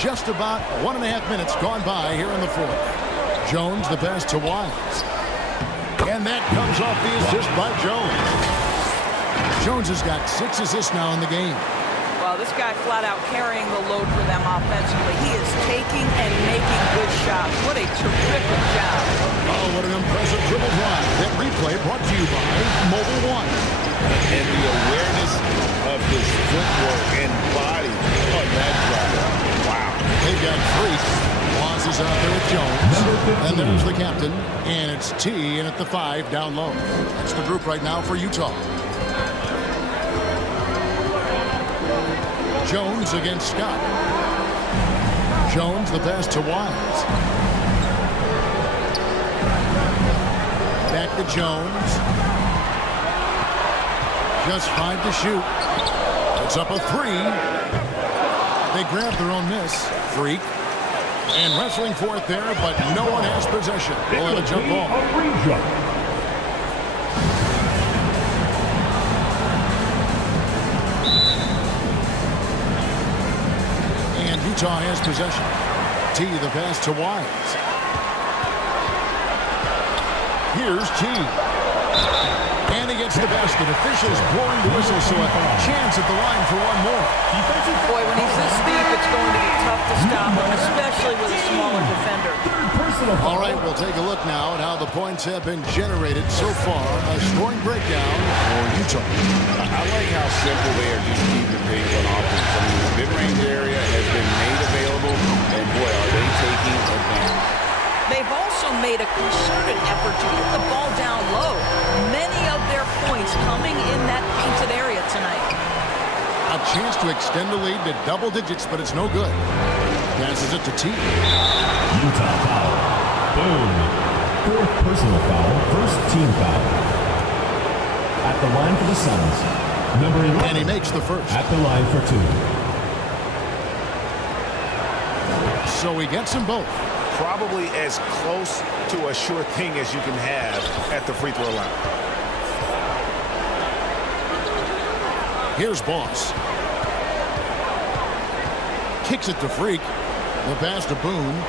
Just about 1.5 minutes gone by here in the fourth. Jones, the pass to Wise. And that comes off the assist by Jones. Jones has got 6 assists now in the game. Well, this guy flat out carrying the load for them offensively. He is taking and making good shots. What a terrific job. Oh, what an impressive dribble drive. That replay brought to you by Mobile One. And the awareness of his footwork and body on that drive. Wow. They've got Freak. Laws is out there with Jones. And there's the captain. And it's T in at the 5 down low. That's the group right now for Utah. Jones against Scott. Jones, the pass to Wise. Back to Jones. Just 5 to shoot. It's up a 3. They grab their own miss. Freak. And wrestling for it there, but no one has possession. We'll have a jump ball. Utah has possession. T, the pass to Wise. Here's T. And he gets the basket. Officials blowing the whistle, so a chance at the line for one more. Boy, when he's this deep, it's going to be tough to stop him, especially with a smaller defender. All right, we'll take a look now at how the points have been generated so far. A scoring breakdown for Utah. I like how simple they are just keeping things on offense. I mean, the mid-range area has been made available, and boy, are they taking advantage. They've also made a concerted effort to get the ball down low. Many of their points coming in that painted area tonight. A chance to extend the lead to double digits, but it's no good. Passes it to T. Utah foul. Boom. 4th personal foul. 1st team foul. At the line for the Suns. Number 11. And he makes the first. At the line for 2. So he gets them both. Probably as close to a sure thing as you can have at the free throw line. Here's Boss. Kicks it to Freak. The pass to Boone.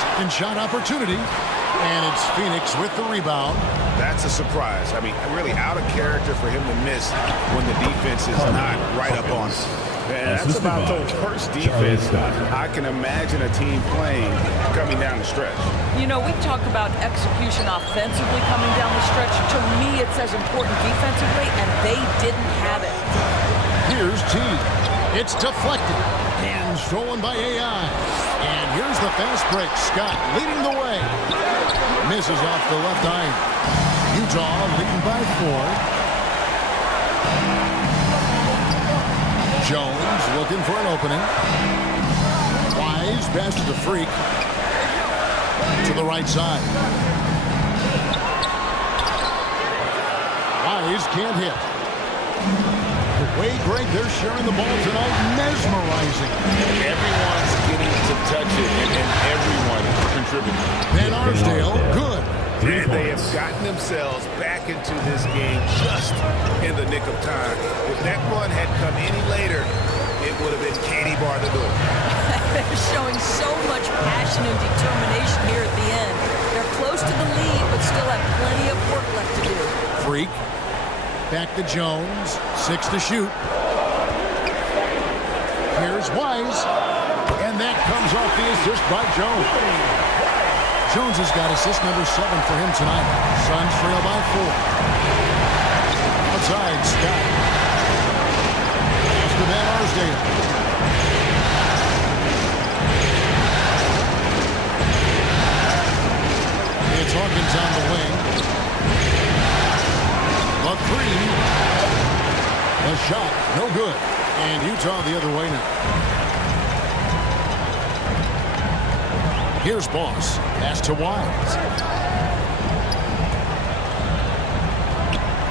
Second shot opportunity. And it's Phoenix with the rebound. That's a surprise. I mean, really out of character for him to miss when the defense is not right up on him. Man, that's about the worst defense I can imagine a team playing coming down the stretch. You know, we talk about execution offensively coming down the stretch. To me, it's as important defensively, and they didn't have it. Here's T. It's deflected and stolen by AI. And here's the fast break. Scott leading the way. Misses off the left iron. Utah leading by 4. Jones looking for an opening. Wise passes to Freak. To the right side. Wise can't hit. The way, Greg, they're sharing the ball tonight, mesmerizing. Everyone's getting to touch it, and everyone contributing. Van Arsdale, good. And they have gotten themselves back into this game just in the nick of time. If that run had come any later, it would have been candy bar the door. They're showing so much passion and determination here at the end. They're close to the lead, but still have plenty of work left to do. Freak. Back to Jones. 6 to shoot. Here's Wise. And that comes off the assist by Jones. Jones has got assist number 7 for him tonight. Suns trail by 4. Outside, Scott. Pass to Van Arsdale. It's Hawkins on the wing. A 3. A shot, no good. And Utah the other way now. Here's Boss. Pass to Wise.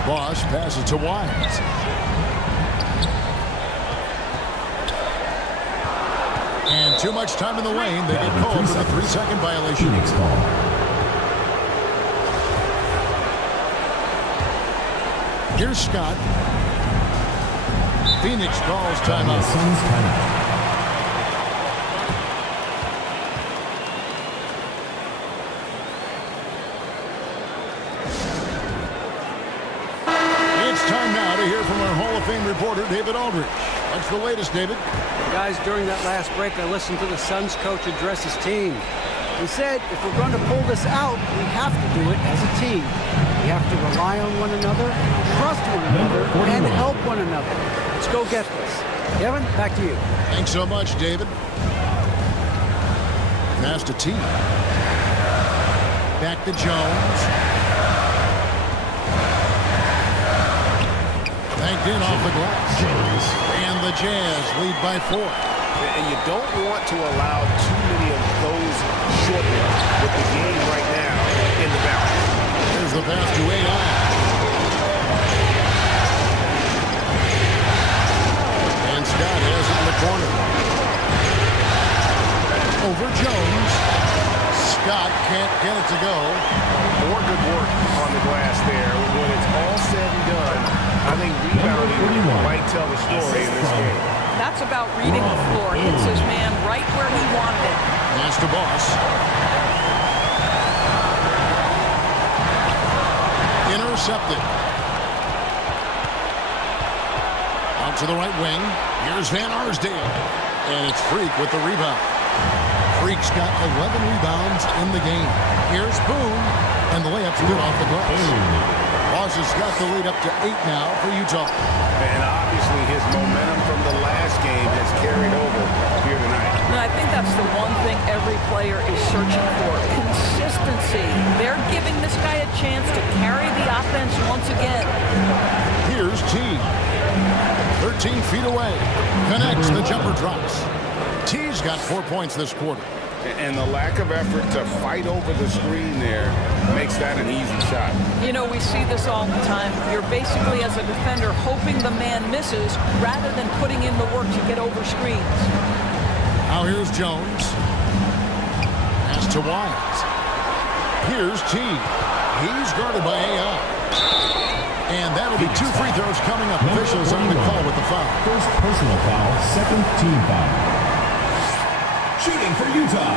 Boss passes to Wise. And too much time in the lane. They get called for the 3-second violation. Phoenix ball. Here's Scott. Phoenix calls timeout. Suns timeout. It's time now to hear from our Hall of Fame reporter, David Aldridge. What's the latest, David? Guys, during that last break, I listened to the Suns coach address his team. He said, if we're going to pull this out, we have to do it as a team. We have to rely on one another, trust one another, and help one another. Let's go get this. Kevin, back to you. Thanks so much, David. Pass to T. Back to Jones. Banked in off the glass. And the Jazz lead by 4. And you don't want to allow too many of those short ones with the game right now in the balance. Here's the pass to AI. And Scott has it in the corner. Over Jones. Scott can't get it to go. More good work on the glass there. When it's all said and done, I think rebounding might tell the story in this game. That's about reading the floor. Hits his man right where he wanted it. Pass to Boss. Intercepted. Out to the right wing. Here's Van Arsdale. And it's Freak with the rebound. Freak's got 11 rebounds in the game. Here's Boone. And the layup's good off the glass. Boss has got the lead up to 8 now for Utah. And obviously his momentum from the last game has carried over here tonight. And I think that's the one thing every player is searching for. Consistency. They're giving this guy a chance to carry the offense once again. Here's T. 13 feet away. Connects. The jumper drops. T's got 4 points this quarter. And the lack of effort to fight over the screen there makes that an easy shot. You know, we see this all the time. You're basically, as a defender, hoping the man misses rather than putting in the work to get over screens. Now here's Jones. Pass to Wise. Here's T. He's guarded by AI. And that'll be 2 free throws coming up. Officials on the call with the foul. First personal foul, second team foul. Shooting for Utah,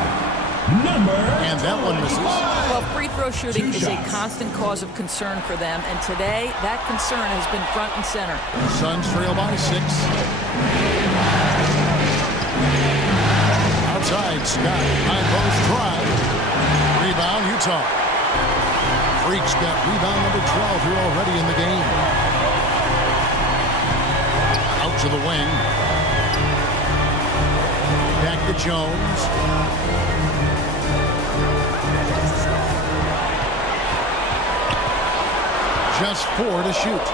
number And that one misses. Well, free throw shooting is a constant cause of concern for them, and today that concern has been front and center. Suns trail by 6. Outside, Scott. High post try. Rebound, Utah. Freak's got rebound number 12 here already in the game. Out to the wing. Back to Jones. Just 4 to shoot.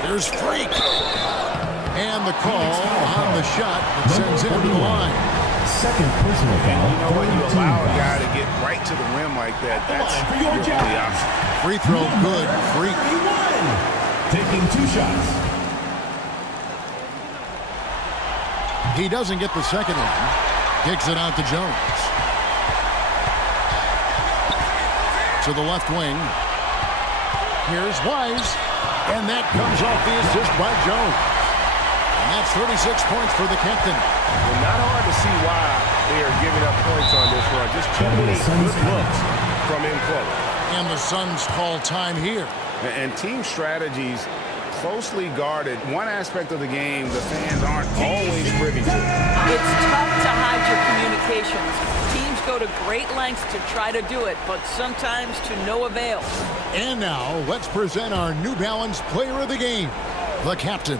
There's Freak. And the call on the shot that sends him to the line. Second personal foul. You know what? You allow a guy to get right to the rim like that. That's usually the option. Free throw good. Freak. Taking 2 shots. He doesn't get the second one. Kicks it out to Jones. To the left wing. Here's Wise. And that comes off the assist by Jones. And that's 36 points for the captain. Well, not hard to see why they are giving up points on this run. Just too many good looks from in close. And the Suns call time here. And team strategies closely guarded. One aspect of the game the fans aren't always privy to. It's tough to hide your communications. Teams go to great lengths to try to do it, but sometimes to no avail. And now, let's present our New Balance player of the game, the captain.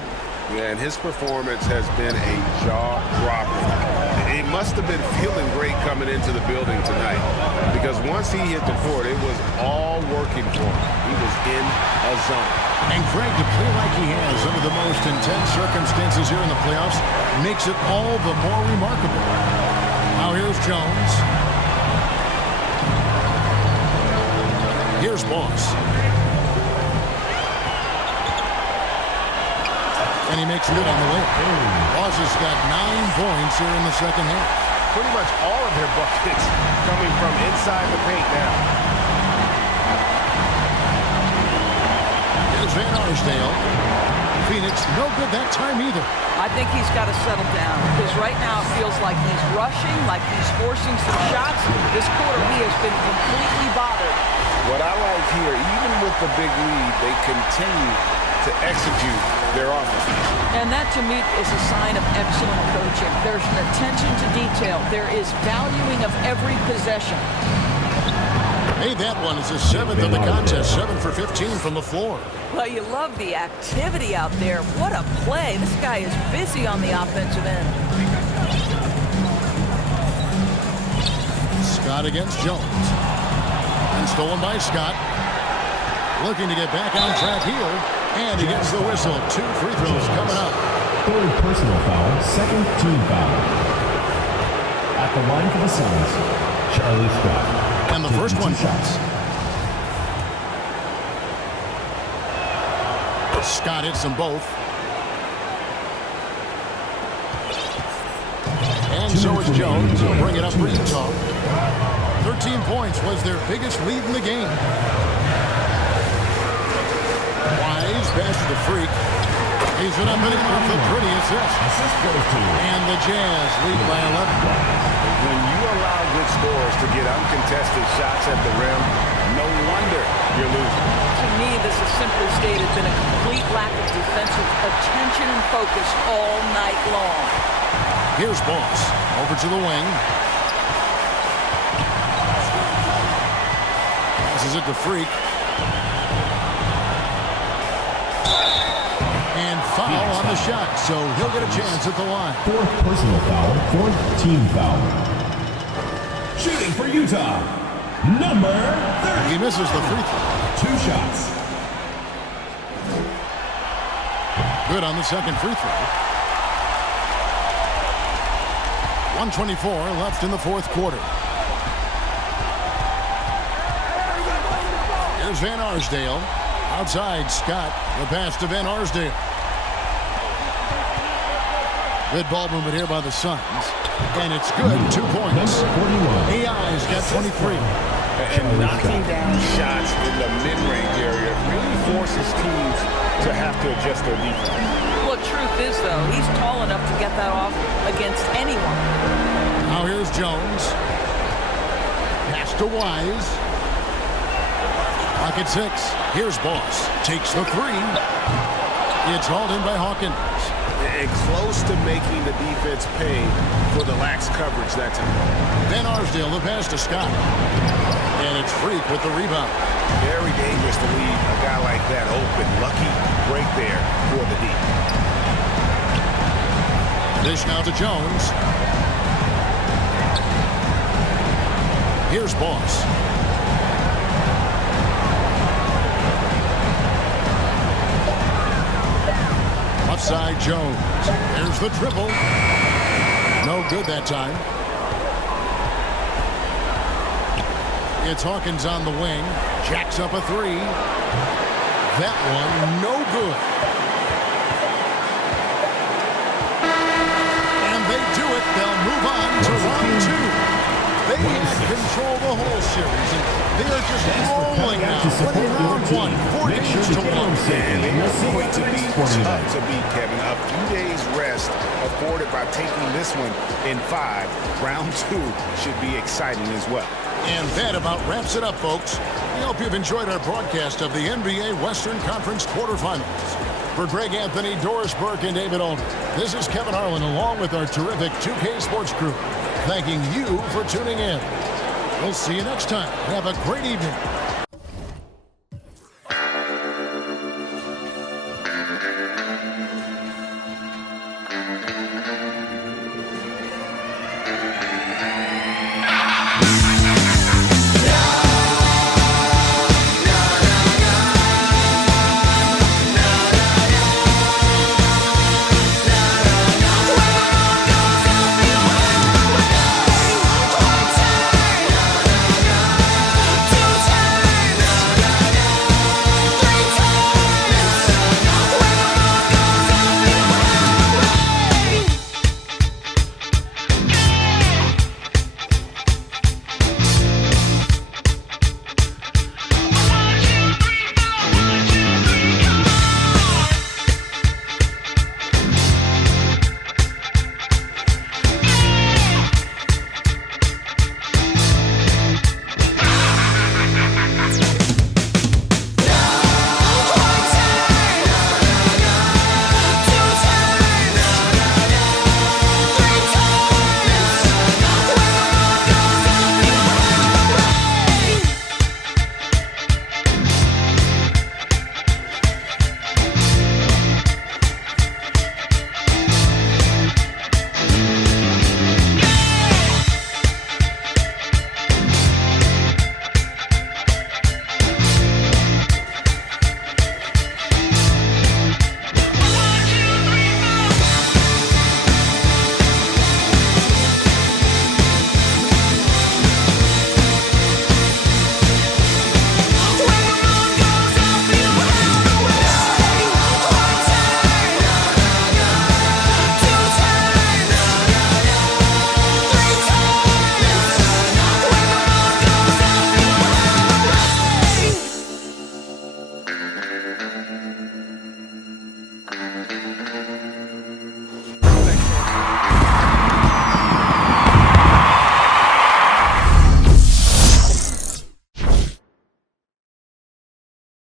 Yeah, and his performance has been a jaw-dropper. He must have been feeling great coming into the building tonight, because once he hit the court, it was all working for him. He was in a zone. And Greg, to play like he has under the most intense circumstances here in the playoffs makes it all the more remarkable. Now here's Jones. Here's Boss. And he makes good on the way. Boss has got 9 points here in the second half. Pretty much all of their buckets coming from inside the paint now. Here's Van Arsdale. Phoenix, no good that time either. I think he's got to settle down because right now it feels like he's rushing, like he's forcing some shots. This quarter he has been completely bothered. What I like here, even with the big lead, they continue to execute their offense. And that to me is a sign of excellent coaching. There's an attention to detail. There is valuing of every possession. Made that one as his 7th of the contest, 7 for 15 from the floor. Well, you love the activity out there. What a play. This guy is busy on the offensive end. Scott against Jones. And stolen by Scott. Looking to get back on track here. And he gets the whistle. 2 free throws coming up. 3rd personal foul, 2nd team foul. At the line for the Suns, Charlie Scott. And the first one shots. Scott hits them both. And so is Jones. He'll bring it up for Utah. 13 points was their biggest lead in the game. Wise pass to the Freak. He's an up and in off the pretty assist. And the Jazz lead by 11. When you allow good scorers to get uncontested shots at the rim, no wonder you're losing. To me, this has simply stated been a complete lack of defensive attention and focus all night long. Here's Boss. Over to the wing. Passes it to Freak. And foul on the shot, so he'll get a chance at the line. 4th personal foul, 4th team foul. Shooting for Utah, number 30. He misses the free throw. 2 shots. Good on the second free throw. 1:24 left in the 4th quarter. Here's Van Arsdale. Outside, Scott. The pass to Van Arsdale. Good ball movement here by the Suns. And it's good. 2 points. AI's got 23. And knocking down shots in the mid-range area really forces teams to have to adjust their defense. Well, truth is, though, he's tall enough to get that off against anyone. Now here's Jones. Pass to Wise. Pocket 6. Here's Boss. Takes the 3. It's hauled in by Hawkins. And close to making the defense pay for the lax coverage that time. Van Arsdale, the pass to Scott. And it's Freak with the rebound. Very dangerous to leave a guy like that open. Lucky break there for the D. Dish now to Jones. Here's Boss. Upside Jones. There's the triple. No good that time. It's Hawkins on the wing. Jacks up a 3. That one no good. And they do it. They'll move on to round 2. They had control the whole series, and they are just rolling now. Winning round 1, 4-1. And they are going to be tough to beat, Kevin. A few days rest afforded by taking this one in 5. Round 2 should be exciting as well. And that about wraps it up, folks. We hope you've enjoyed our broadcast of the NBA Western Conference quarterfinals. For Greg Anthony, Doris Burke, and David Alden, this is Kevin Harlan along with our terrific 2K Sports crew, thanking you for tuning in. We'll see you next time. Have a great evening.